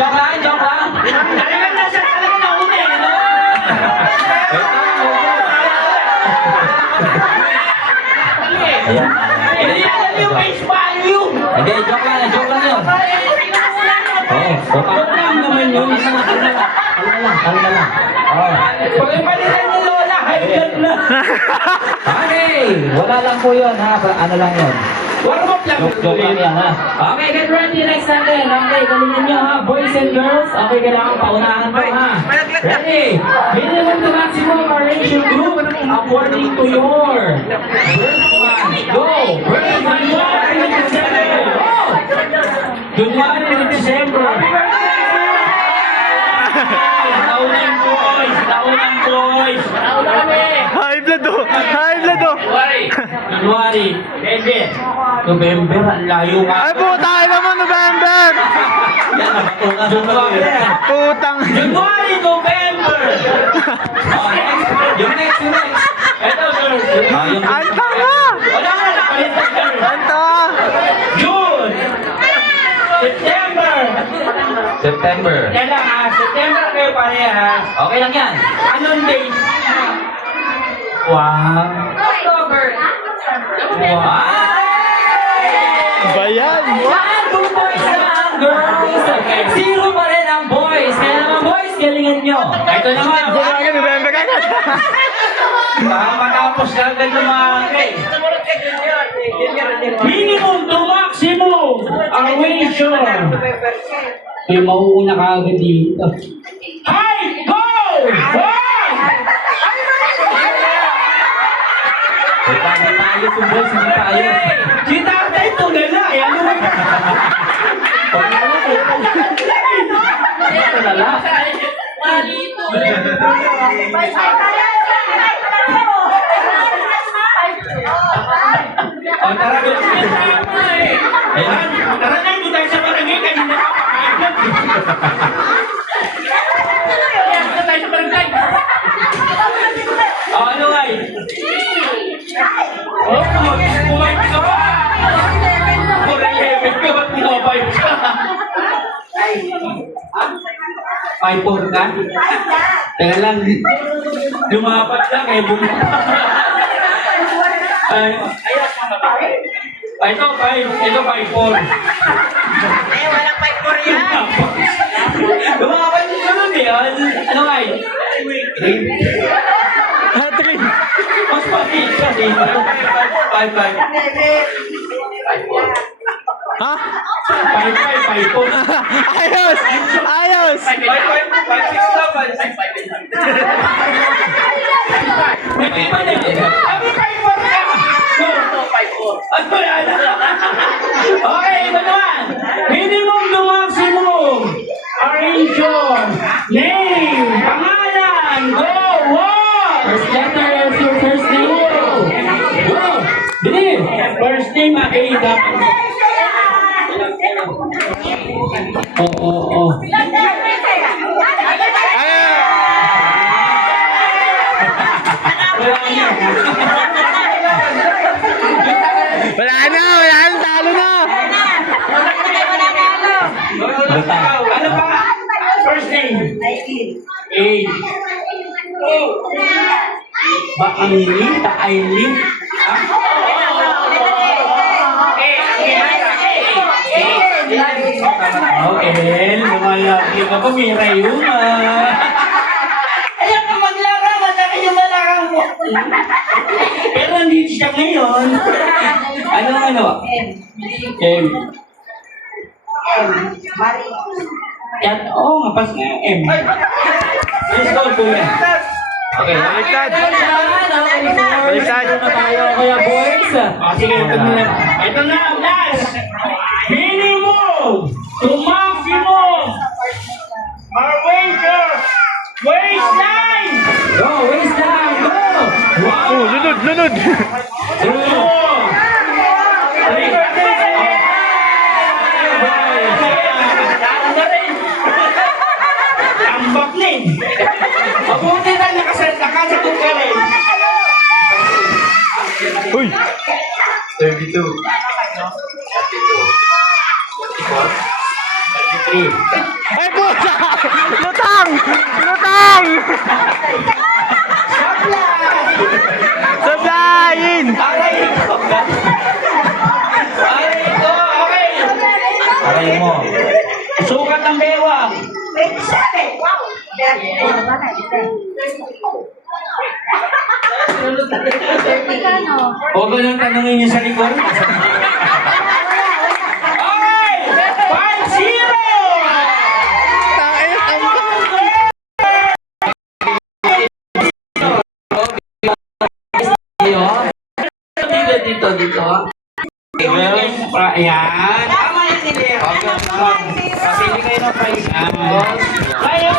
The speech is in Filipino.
Joke lang, joke lang. Talagang nasa, talagang nauna eh, no? Ayan. Hindi alam yung face value. Hindi, joke lang yun. Oo, joke lang naman yun. Kalma lang. Oo. Pag ipalitan ni Lola, high blood na. Okay, wala lang po yun ha. Ano lang yun. Warm up lang. Joke lang yan ha. Okay, get ready next natin. Okay, galingan nyo ha. Boys and girls, okay, kailangan paunahan po ha. Ready? Minimum to maximum operation group according to your birth month. Go! Birth month, January to December. Go! January to December. Naunang boys, naunang boys. High blood oh! High blood oh! January, December, November, ang layo nga. Ay putang naman, November! January. Putang! January, November. Oh, next. Yung next. Ito, sir. Yung Anta nga! Wala na, nakalit na, sir. Anta! June, September. September. Yan lang ha, September kayo parehas. Okay lang yan. Anong date? Wow. Wow! Bayan! One, 2 points lang, girls! Zero pa rin ang boys. Kaya naman boys, galingan nyo. Ito naman, Bumaga, November agad! baka matapos na agad ng mga minimum to maximum arrangement. May mauuna ka agad dito. High, go! One! Hindi tayo po boys, hindi tayo. Si tatay tulala, eh. Ano ba? Talala. O, tara doon. Ayan, tara na, doon tayo sa barangay. Kanina ka pa. Doon tayo sa barangay. O, ano ay? O, kumain ka ba? Kumain ka ba't kumain ka? iPhone ka? Teka lang, lumapat lang eh, Ay, ito, 5-4. Eh, walang 5-4 yan. Lumapat yung ganun eh. Ano nga eh? Hat-trick! Mas matiis kasi. 5-5. Ha? 5-5, 5-4. Ayos! Ayos! 5-6 na ba? 6-5. May iba na eh. Sabi 5-4 ka. Go! 5-4. At wala na. Okay, ito naman. Minimum to maximum. Arrangement. Name. Pangalan. Go! One. First letter is your first name. Go! Bilis! First name, Aida. Oo. Wala na! Talo na! Ano pa? First name. A. Ba-Aileen? Ta-Aileen? Okay, lumalaki ka pa, may rayuma. Ayaw ka maglaro, mataki yung malarang mo. Pero nandito siya ngayon. Ano? M. Yan, oo, mapas nga yung M. Let's go, kuya. Okay, Baliktad! Baliktad! Baliktad! Na tayo, kuya boys. sige, ito na, last. Minimum to maximum. Our waistline. Go, waistline, go! Oh, lunod! Two. Three. Tambak na eh. Mabuti na nakasagot ka rin. Uy! 32. 33. Ay, Lutang! Lutang! Sablayin! Aray ko! Aray ko! Okay! Aray mo. Sukat ng bewang. 27! Wow! O ba nang tanongin niyo sa likod? Okay! 5-0! Dito. Ayan. Tama yun si Leo. Pasili kayo ng 5 balls. Kaya